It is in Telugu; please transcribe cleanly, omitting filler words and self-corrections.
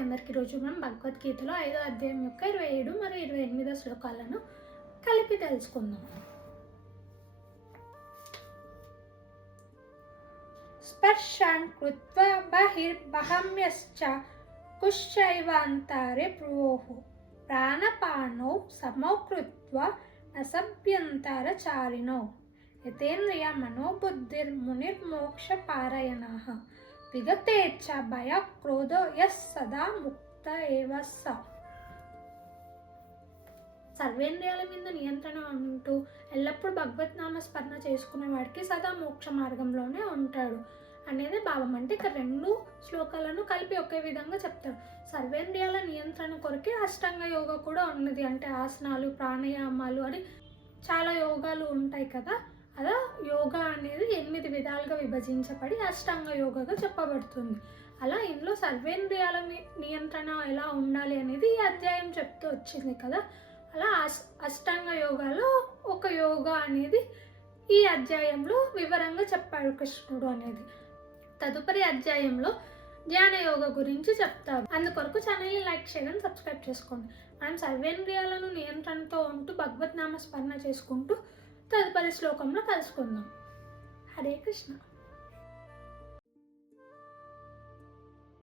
అందరికీ. రోజు మనం భగవద్గీతలో 5వ అధ్యాయం యొక్క 27 మరియు 28 శ్లోకాలను కలిపి తెలుసుకుందాం. స్పర్శాన్ కృత్వా బహిర్బహమ్యశ్చ కుశ్చైవాంతరే భ్రువోః ప్రాణపానౌ సమౌ కృత్వా నసభ్యంతరచారిణౌ యతేంద్రియ మనోబుద్ధిర్మునిర్మోక్షపారయణః విగతేచ్ఛ భయ క్రోధో యస్ సదా ముక్త ఏవ స. సర్వేంద్రియాల మీద నియంత్రణ ఉంటూ ఎల్లప్పుడూ భగవద్నామ స్మరణ చేసుకునే వాడికి సదా మోక్ష మార్గంలోనే ఉంటాడు అనేది భావం. అంటే ఇక్కడ 2 శ్లోకాలను కలిపి ఒకే విధంగా చెప్తాడు. సర్వేంద్రియాల నియంత్రణ కొరకే అష్టాంగ యోగా కూడా ఉన్నది. అంటే ఆసనాలు, ప్రాణాయామాలు అని చాలా యోగాలు ఉంటాయి కదా. అలా యోగా అనేది 8 విధాలుగా విభజించబడి అష్టాంగ యోగాగా చెప్పబడుతుంది. అలా ఇందులో సర్వేంద్రియాల నియంత్రణ ఎలా ఉండాలి అనేది ఈ అధ్యాయం చెప్తూ వచ్చింది కదా. అలా అష్టాంగ యోగాలో ఒక యోగా అనేది ఈ అధ్యాయంలో వివరంగా చెప్పాడు కృష్ణుడు అనేది. తదుపరి అధ్యాయంలో ధ్యాన యోగ గురించి చెప్తారు. అందుకొరకు ఛానల్ని లైక్ చేయడం, సబ్స్క్రైబ్ చేసుకోండి. మనం సర్వేంద్రియాలను నియంత్రణతో ఉంటూ భగవద్నామ స్మరణ చేసుకుంటూ తదుపరి శ్లోకంలో కలుసుకుందాం. హరే కృష్ణ.